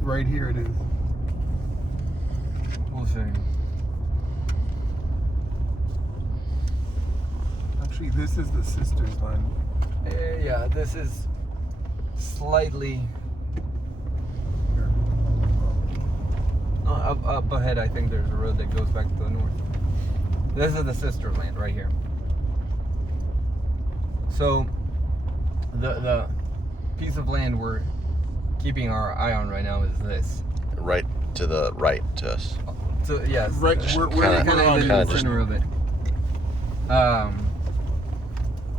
Right here it is. We'll see. Actually, this is the sister's land. Yeah, this is slightly Here. up ahead. I think there's a road that goes back to the north. This is the sister land right here. So the piece of land we're keeping our eye on right now is this. Right to the right to us. So yes, Right, we're kind of in the just- center of it.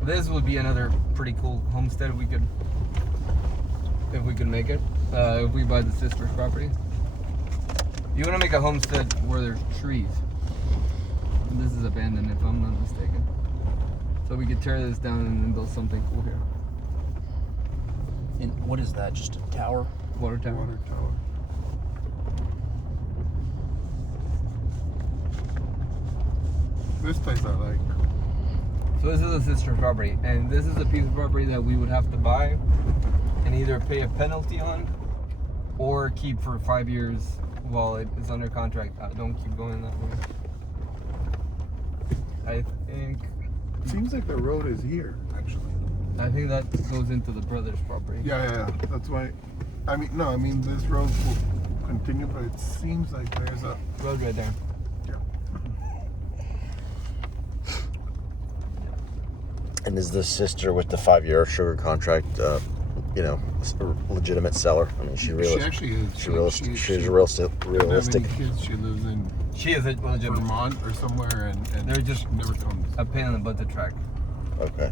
This would be another pretty cool homestead if we could make it. If we buy the sister's property, you want to make a homestead where there's trees. This is abandoned, if I'm not mistaken. So we could tear this down and then build something cool here. And what is that? Just a tower? Water tower. Water tower. This place I like. So this is a sister property, and this is a piece of property that we would have to buy and either pay a penalty on or keep for 5 years while it is under contract. Don't keep going that way. I Seems like the road is here, actually. think that goes into the brother's property. Yeah. That's why. I mean, this road will continue, but it seems like there's a. Road right there. Yeah. And is the sister with the 5-year sugar contract, a legitimate seller? I mean, She actually is. She's realistic. Doesn't have any kids. She lives in She is a legitimate. Vermont or somewhere, and They're just never comes. a pain in the butt to track. Okay.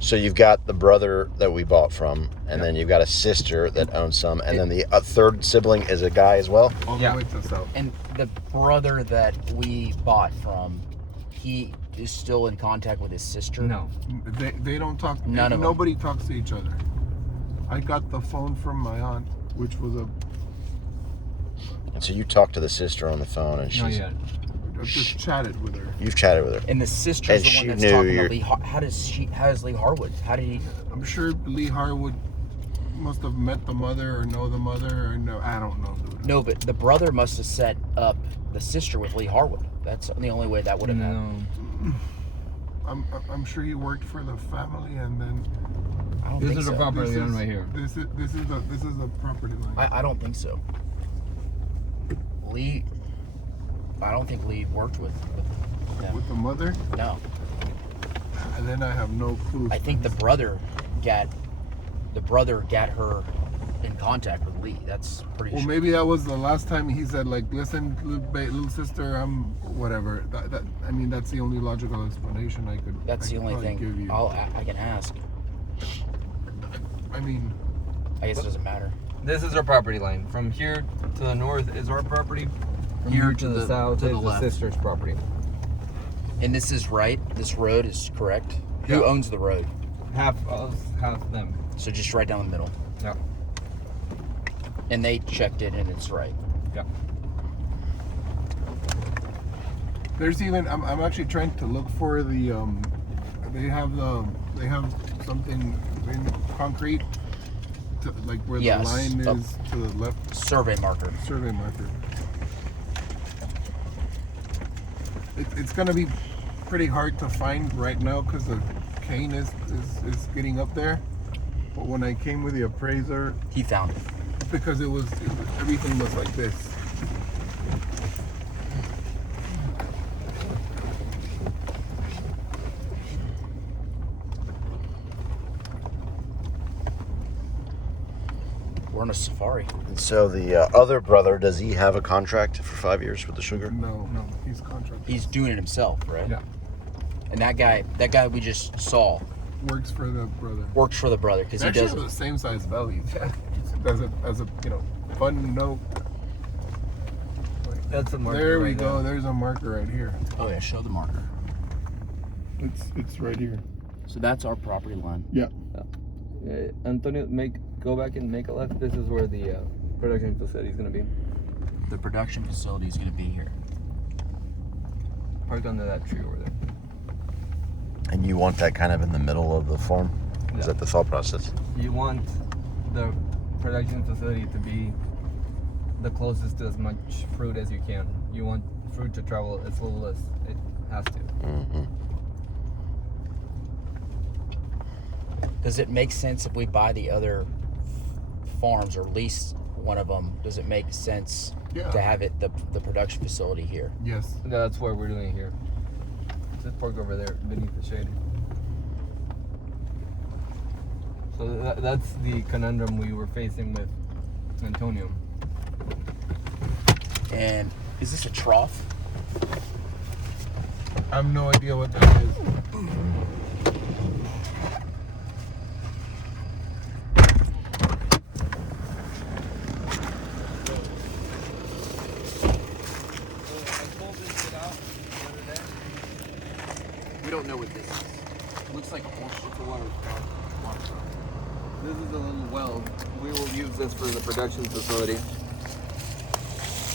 So you've got the brother that we bought from, and then you've got a sister that owns some, and then the third sibling is a guy as well? All Yeah. the way to the south. And the brother that we bought from, he is still in contact with his sister? No. They don't talk. None of them. Nobody talks to each other. I got the phone from my aunt, which was And so you talked to the sister on the phone, and Not she's yet. I just chatted with her. you've chatted with her. And the sister's And the she one that's knew talking to you're- Lee. How does Lee Harwood? How did he? I'm sure Lee Harwood must have met the mother or know the mother or no. I don't know, dude. No, but the brother must have set up the sister with Lee Harwood. That's the only way that would have happened. No. I'm sure he worked for the family, and then I don't This think is so. a property line right here. This is the property line. I don't think so. Lee, I don't think Lee worked with them. With the mother, No, and then I have no clue. I think the brother got her in contact with Lee. That's pretty Well, sure. maybe that was the last time he said, like, listen, little sister, I'm whatever. I mean, that's the only logical explanation I could. That's the only probably give thing. you. I can ask. I mean, I guess it doesn't matter. This is our property line. From here to the north is our property. From Here here to to the the- south to is the the left. sister's property. And this is right. This road is correct. Who Yeah. owns the road? Half us, half them. So just right down the middle. Yeah. And they checked it, and it's right. Yeah. there's even. I'm actually trying to look for the. They have something in concrete, like where Yes. the line Oh. is to the left. Survey marker. Survey marker. It's gonna be pretty hard to find right now because the cane is getting up there. But when I came with the appraiser, He found it. because everything was like this. We're on a safari. And so the other brother, does he have a contract for 5 years with the sugar? No, he's contracted. He's doing it himself, right? Yeah. And that guy we just saw Works for the brother. works for the brother because he Actually does have it. the same size belly. as a fun note. That's a marker. There we right go. there. There's a marker right here. Oh yeah, show the marker. It's right here. So that's our property line. Yeah. Antonio, go back and make a left. This is where the production facility is going to be. The production facility is going to be here. Parked under that tree over there. And you want that kind of in the middle of the farm? Yeah. Is that the thought process? You want the production facility to be the closest to as much fruit as you can. You want fruit to travel as little as it has to. Mm-hmm. Does it make sense if we buy the other farms or lease one of them? Does it make sense to have it the production facility here? Yes. That's what we're doing here. Just park over there beneath the shade. So that's the conundrum we were facing with Antonio. And is this a trough? I have no idea what that is. We don't know what this is. It looks like a horse. It's a water trough. This is a little well. We will use this for the production facility.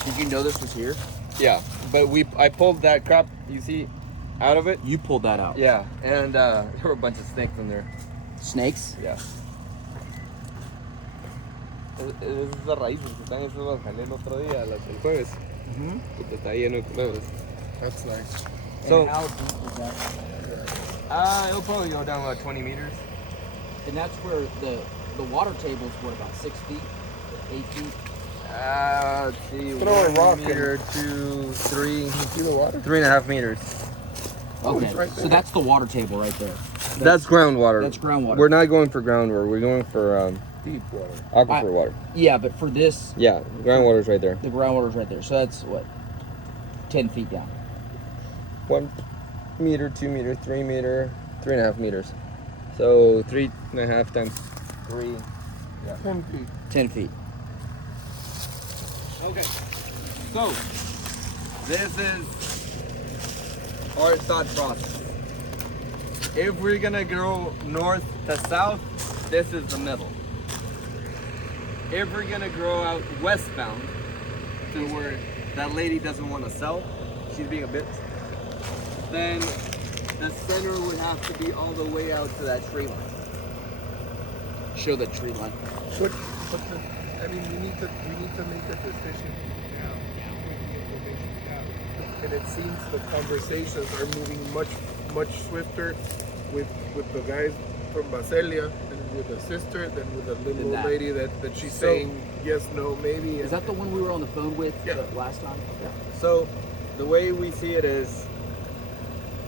Did you know this was here? Yeah, but I pulled that crap, you see, out of it. You pulled that out. Yeah, and there were a bunch of snakes in there. Snakes? Yeah. Es la raíz, porque están esos las jalé el otro día, el jueves. Porque está lleno de culebras. That's nice. So, And how deep is that? It'll probably go down about 20 meters. And that's where the water table is, what, about 6 feet? 8 feet? Let's see, Throw a 1 rock meter, 2, 3, You see the water? 3.5 meters. Oh, Okay, it's right so there. that's the water table right there. That's groundwater. That's groundwater. We're not going for groundwater. We're going for Deep water. aquifer water. Yeah, but for this, Yeah, groundwater's right there. the groundwater's right there. So that's, what, 10 feet down. 1 meter, 2 meter, 3 meter, 3.5 meters. So 3.5 times 3. 10 feet. 10 feet. Okay. So this is our thought process. If we're gonna go north to south, this is the middle. If we're gonna grow out westbound to where that lady doesn't want to sell, she's being a bitch, then the center would have to be all the way out to that tree line. Show the tree line. But I mean, we need to make a decision now. And it seems the conversations are moving much swifter with the guys from Baselia and with the sister than with the little Than old that. lady that she's saying yes, no, maybe. Is that the one we were on the phone with Yeah. last time? Yeah. So the way we see it is,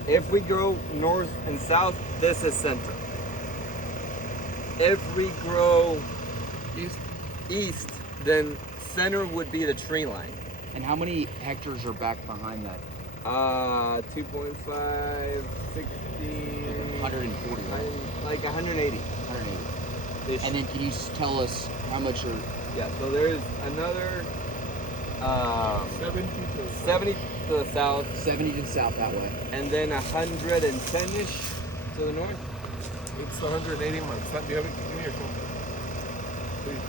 if we go north and south, this is center. If we grow east, then center would be the tree line. And how many hectares are back behind that? 2.5, 60, 140, right? like 180. 180. Ish. And then can you tell us how much are... Yeah, so there's another 70 to 70 to the south, 70 to the south that way. and then 110-ish to the north. It's 180 months. Do you have it? Give me your phone. Please.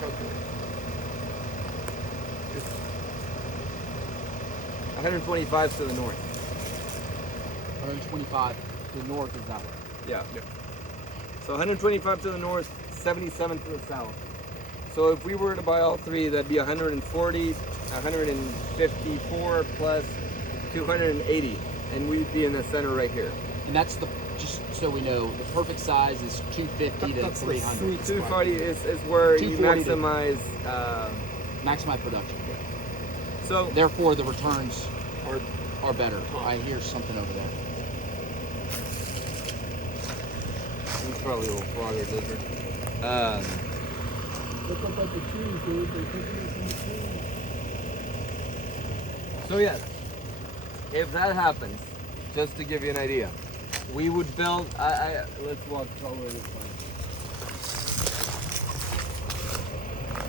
Calculate. It's 125 to the north. 125 to the north is that way. Yeah. Yeah. So 125 to the north, 77 to the south. So if we were to buy all three, that'd be 140, 154 plus 280, and we'd be in the center right here. And that's the, just so we know, the perfect size is 250 to That's the 300. sweet 240 is where you 240 to- maximize. Maximize production. So Therefore, the returns Or are better. I hear something over there. it's probably a little frog or lizard. look up at the trees, dude. They're taking it from the trees. So yes, if that happens, just to give you an idea, we would build. Let's walk all the way this way.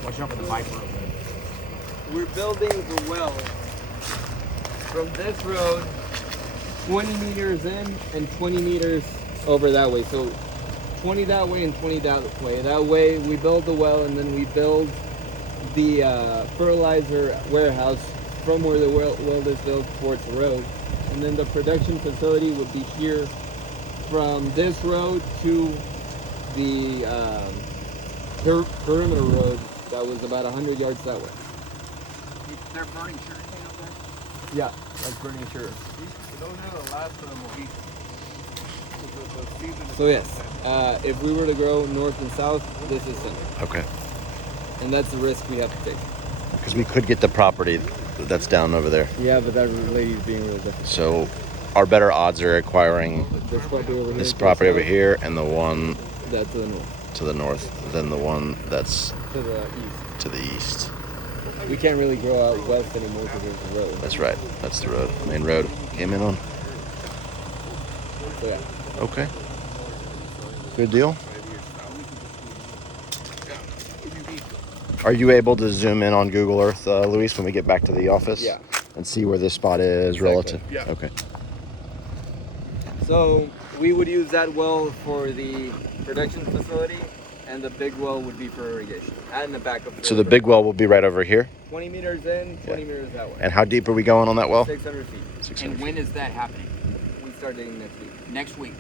Watch out for the viper over there. We're building the well from this road 20 meters in and 20 meters over that way. So 20 that way and 20 that way. That way we build the well and then we build the fertilizer warehouse from where the well is built towards the road. And then the production facility would be here from this road to the perimeter road that was about 100 yards that way. They're burning sugarcane up there? Yeah, that's burning sugar. Those are the last of the mojitos. So yes, if we were to grow north and south, this is center. Okay. And that's the risk we have to take. Because we could get the property that's down over there. Yeah, but that lady's being really difficult. So our better odds are acquiring This property over here. this property over here and the one That to the north. to the north than the one that's To the east. to the east. We can't really grow out west anymore because there's the road. That's right. That's the road. Main road. Came in on. So yeah. Okay. Good deal. Are you able to zoom in on Google Earth, Luis, when we get back to the office? Yeah. And see where this spot is Exactly. relative? Yeah. Okay. So we would use that well for the production facility, and the big well would be for irrigation and the backup. So the big well will be right over here. 20 meters in, 20 meters that way. And how deep are we going on that well? 600 feet. 600 And when is that happening? We start digging next week. Next week.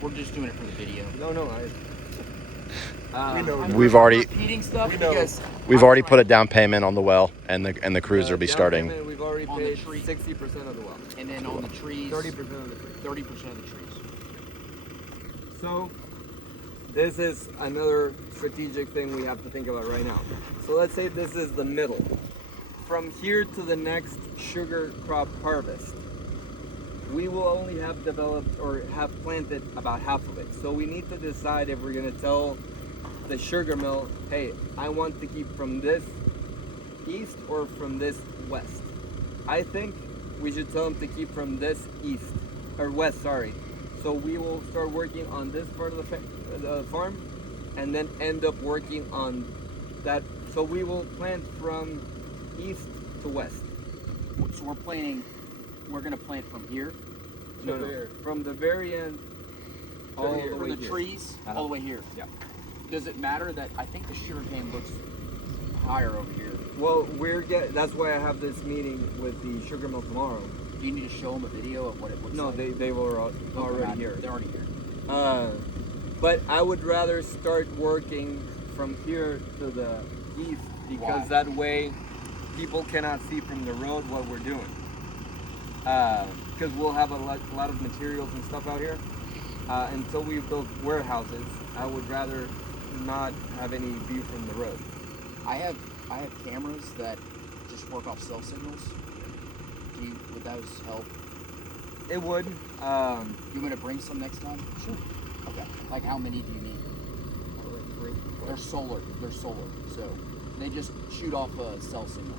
We're just doing it for the video. No, We know. We've already Repeating stuff We know. because we've already put a down payment on the well, and the crews will be down starting. payment, we've already On the paid tree. 60% of the well. and then on the trees, 30% of the tree. 30% of the trees. So this is another strategic thing we have to think about right now. So let's say this is the middle. From here to the next sugar crop harvest, we will only have developed or have planted about half of it. So we need to decide if we're going to tell the sugar mill, hey, I want to keep from this east or from this west. I think we should tell them to keep from this east or west, sorry. So we will start working on this part of the farm and then end up working on that. So we will plant from east to west. So we're gonna plant from here, No, from the very end all the from way the here. trees, all the way here. Yeah. Does it matter that I think the sugarcane looks higher over here? Well, that's why I have this meeting with the sugar mill tomorrow. Do you need to show them a video of what it looks No, like? they were already here. They're already here. But I would rather start working from here to the east because Why? that way people cannot see from the road what we're doing. Because we'll have a lot of materials and stuff out here. Until we've built warehouses, I would rather not have any view from the road. I have cameras that just work off cell signals. Would those help? It would. You want me to bring some next time? Sure. Okay. Like how many do you need? They're solar. So they just shoot off a cell signal.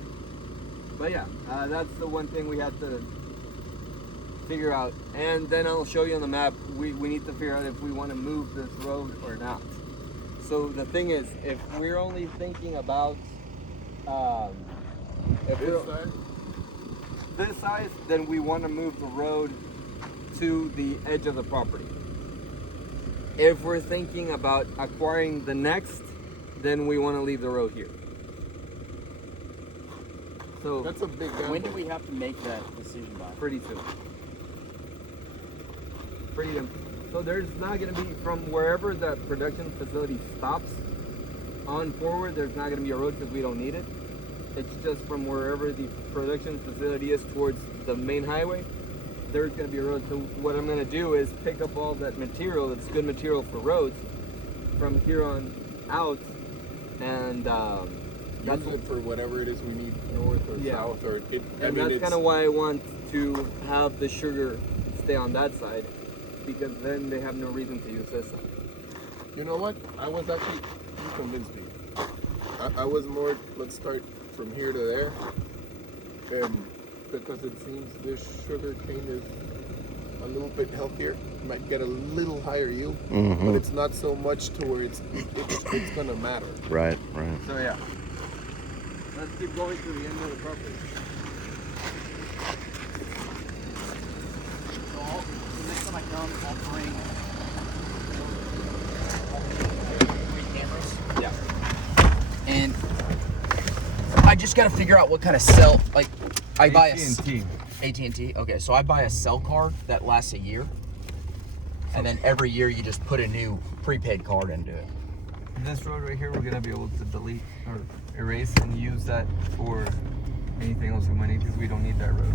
But yeah, that's the one thing we have to figure out. And then I'll show you on the map, we need to figure out if we want to move this road or not. So the thing is, if we're only thinking about this size, then we want to move the road to the edge of the property. If we're thinking about acquiring the next, then we want to leave the road here. So That's a big gamble. When do we have to make that decision by? pretty soon. Pretty soon. So there's not going to be, from wherever the production facility stops on forward, there's not going to be a road because we don't need it. It's just from wherever the production facility is towards the main highway, there's going to be a road. So what I'm going to do is pick up all that material that's good material for roads from here on out, and Use it for whatever it is we need, north or Yeah. south, or it. and that's kind of why I want to have the sugar stay on that side, because then they have no reason to use this side. You know what? I was actually, you convinced me. I was more, let's start from here to there. Because it seems this sugar cane is a little bit healthier. Might get a little higher yield, but it's not so much to where it's gonna matter. Right. So yeah, let's keep going to the end of the property. So the next time I come, I'll bring 3 cameras. Yeah. And I just got to figure out what kind of cell. Like, I buy AT&T. AT&T. Okay, so I buy a cell card that lasts a year. And then every year you just put a new prepaid card into it. This road right here, we're gonna be able to delete or erase and use that for anything else we might need because we don't need that road.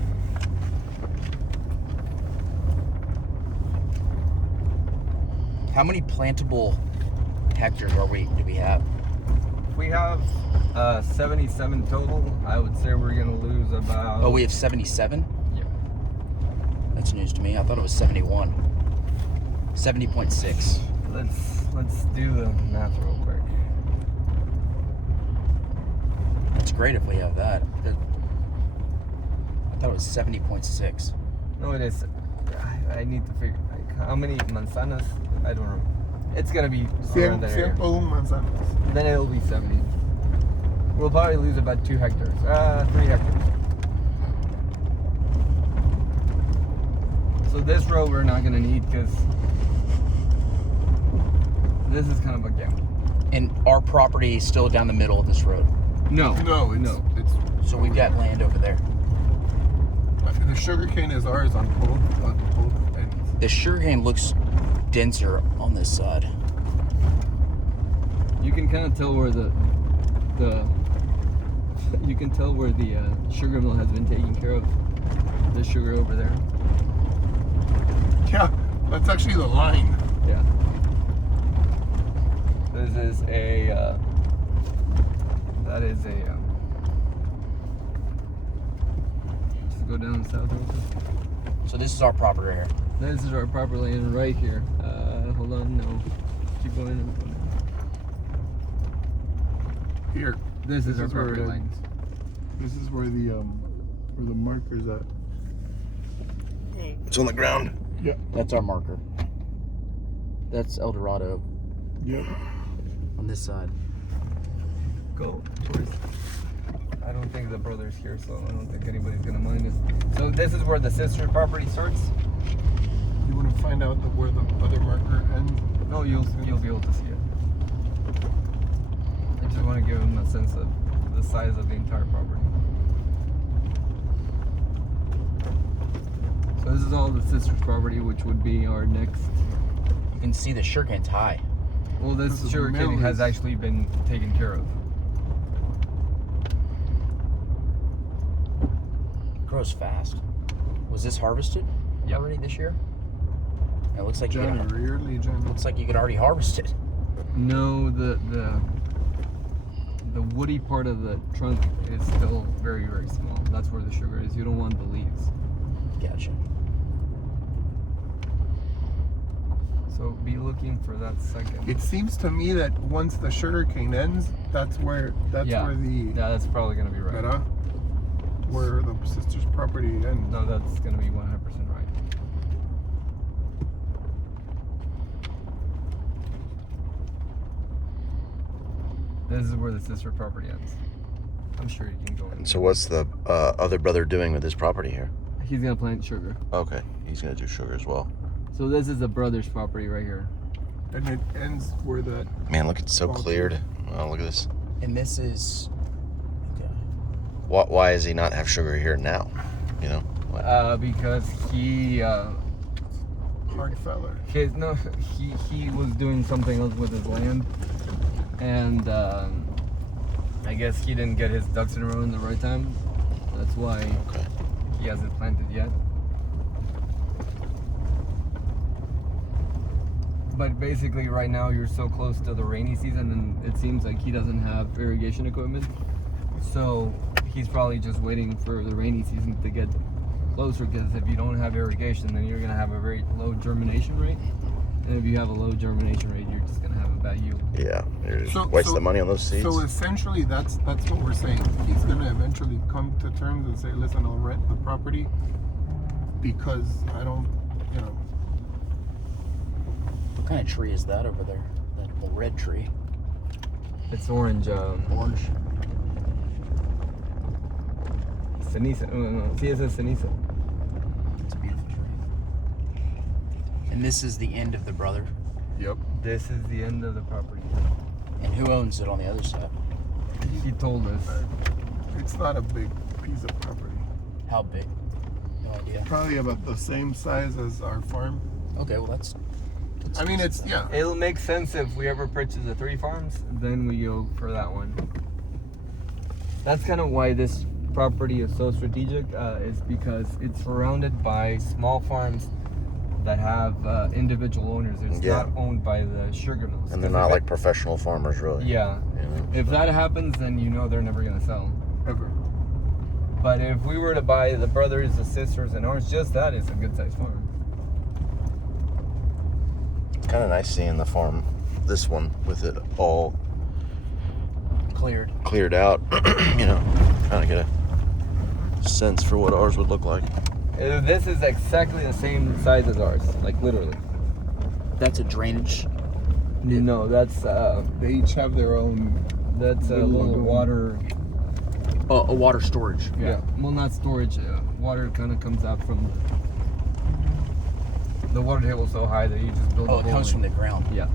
How many plantable hectares do we have? We have 77 total. I would say we're gonna lose about. Oh, we have 77? Yeah. That's news to me. I thought it was 71. 70.6. Let's do the math real quick. That's great if we have that. I thought it was 70.6. No, it is. I need to figure like how many manzanas. I don't know. It's gonna be around that area. manzanas. Then it'll be 70. We'll probably lose about 2 hectares. 3 hectares. So this road we're not gonna need because this is kind of a gamble. And our property is still down the middle of this road. No. It's So we've got land over there. the sugarcane is ours on both ends. The sugarcane looks denser on this side. You can kind of tell where the sugar mill has been taking care of the sugar over there. Yeah, that's actually the line. Yeah. This is a. That is a. Just go down south real quick. So this is our property right here. This is our proper land right here. Hold on, no. Keep going. Here. This is our property where lines. This is where the marker's at. It's on the ground. Yeah. That's our marker. That's El Dorado Yep. on this side. Go towards. I don't think the brother's here, so I don't think anybody's gonna mind us. So this is where the sister property starts. You want to find out where the other marker ends? No, you'll be able to see it. I just want to give them a sense of the size of the entire property. So this is all the sister's property, which would be our next. You can see the sugarcane's high. Well, this This sugarcane mill has is- actually been taken care of. Grows fast. Was this harvested Yep. already this year? It looks like January, early January. looks like you could already harvest it. No, the woody part of the trunk is still very, very small. That's where the sugar is. You don't want the leaves. Gotcha. So be looking for that second. It seems to me that once the sugarcane ends, that's where the Yeah, that's probably gonna be right. Vera, where the sister's property ends. No, that's gonna be 100% right. This is where the sister property ends. I'm sure you can go in. So what's the other brother doing with his property here? He's gonna plant sugar. Okay, he's gonna do sugar as well. So this is the brother's property right here. And it ends where that. Man, look, it's so Caulote. cleared. Oh, look at this. And this is okay. Why does he not have sugar here now? You know? Because he Hard feller. he was doing something else with his land, and I guess he didn't get his ducks in a row in the right time. That's why Okay. he hasn't planted yet. But basically, right now you're so close to the rainy season, and it seems like he doesn't have irrigation equipment. So he's probably just waiting for the rainy season to get closer. Because if you don't have irrigation, then you're gonna have a very low germination rate. And if you have a low germination rate, you're just gonna have a bad yield. Yeah, you're just wasting the money on those seeds. So essentially, that's what we're saying. He's gonna eventually come to terms and say, "Listen, I'll rent the property because I don't, you know." What kind of tree is that over there? That little red tree. It's orange. Orange. Ceniza. No, sí, ese es ceniza. It's a beautiful tree. And this is the end of the brother. Yep. This is the end of the property. And who owns it on the other side? He told us. It's not a big piece of property. How big? No idea. Probably about the same size as our farm. Okay, well that's I mean, it's yeah. It'll make sense if we ever purchase the 3 farms, then we go for that one. That's kind of why this property is so strategic, is because it's surrounded by small farms that have individual owners. It's not owned by the sugar mills. And they're not like professional farmers, really. Yeah. You know, if that happens, then you know they're never going to sell. Ever. But if we were to buy the brothers, the sisters, and ours, just that is a good-sized farm. kind of nice seeing the farm, this one, with it all cleared out. You know, kind of get a sense for what ours would look like. This is exactly the same size as ours, like literally. That's a drainage. No, that's they each have their own. That's a little water. Oh, a water storage. Yeah. Well, not storage. Water kind of comes out from the water table so high that you just build. Oh, it comes from the ground. Yeah.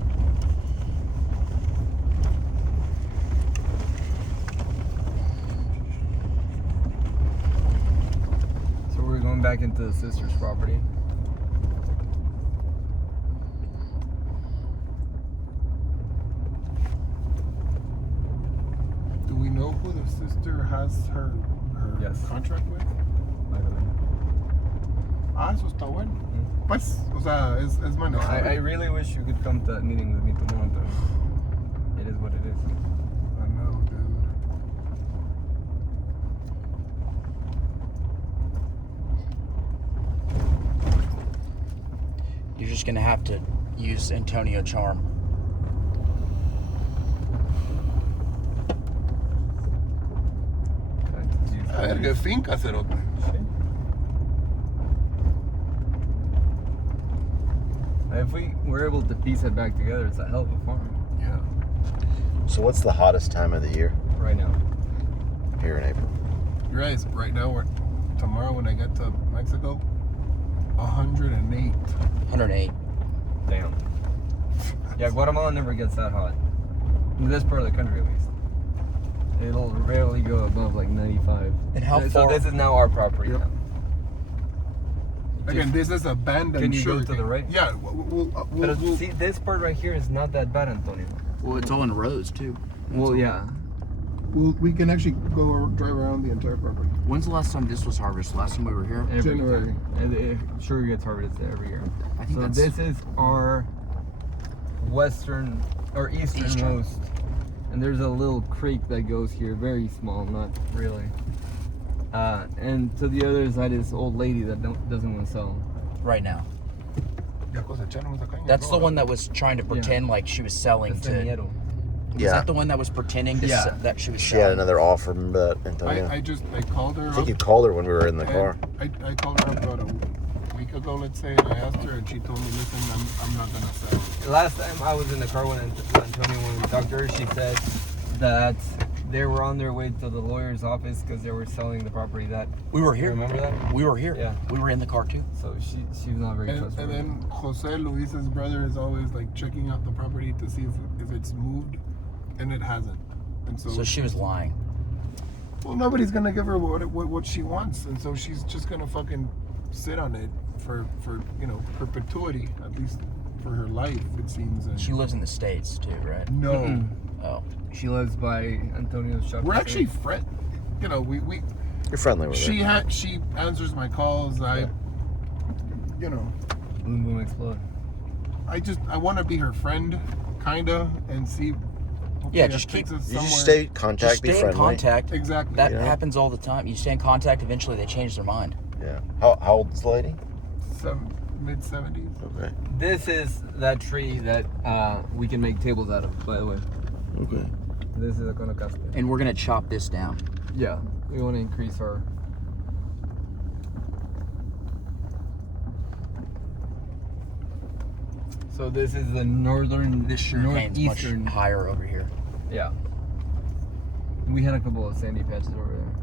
So we're going back into the sister's property. Do we know who the sister has her contract with? I don't know. Eso está bueno. Pues, o sea, es manejable. I really wish you could come to that meeting with me tomorrow, but it is what it is. I know, dude. You're just gonna have to use Antonio charm. Verga, finca, cerote. If we were able to piece it back together, it's a hell of a farm. Yeah. So what's the hottest time of the year Right now. here in April? You guys, right now, tomorrow when I get to Mexico, 108. 108. Damn. Yeah, Guatemala never gets that hot. In this part of the country, at least. It'll rarely go above like 95. And how So far? this is now our property. Yep. Now. Again, this is abandoned. Can you go sugar to the cane. right? Yeah, we'll See, this part right here is not that bad, Antonio. Well, it's all in rows too. Well, yeah. we can actually go drive around the entire property. When's the last time this was harvested? Last time we were here? Every January. time. And it sugar gets harvested every year. I think So that's this is our western or easternmost. And there's a little creek that goes here, very small, not really. And to the other side is old lady that doesn't want to sell. right now. That's the one that was trying to pretend like she was selling That's to. Daniero. Was Yeah. that the one that was pretending to Yeah. that she was She selling? had another offer, but Antonio. I called her I think up. you called her when we were in the and car. I called her up about a week ago, let's say, and I asked her, and she told me, listen, I'm not gonna sell. Last time I was in the car when Antonio, when we talked to her, she said that they were on their way to the lawyer's office because they were selling the property that... We were here. Remember that? We were here. Yeah. We were in the car too. So she was not very And trustworthy. then Jose Luis's brother is always like checking out the property to see if it's moved, and it hasn't. And So she was lying. Well, nobody's gonna give her what she wants, and so she's just gonna fucking sit on it for perpetuity, at least for her life, it seems. And She lives in the States too, right? no, Mm-mm. Oh. She lives by Antonio's shop. we're actually friends. We You're friendly with her. she answers my calls. Yeah. Boom, boom, explode. I want to be her friend, kinda, and see. Yeah, hopefully just that keep- takes us You just somewhere. stay contact, Just be stay in friendly. contact. Exactly. That Yeah. happens all the time. You stay in contact. Eventually, they change their mind. Yeah. How old is the lady? Mid-70s. Okay. This is that tree that we can make tables out of, by the way. Okay. This is a conocaste. And we're gonna chop this down. Yeah, we want to increase our... So this is the northern, This sugarcane's much northeastern. higher over here. Yeah. We had a couple of sandy patches over there.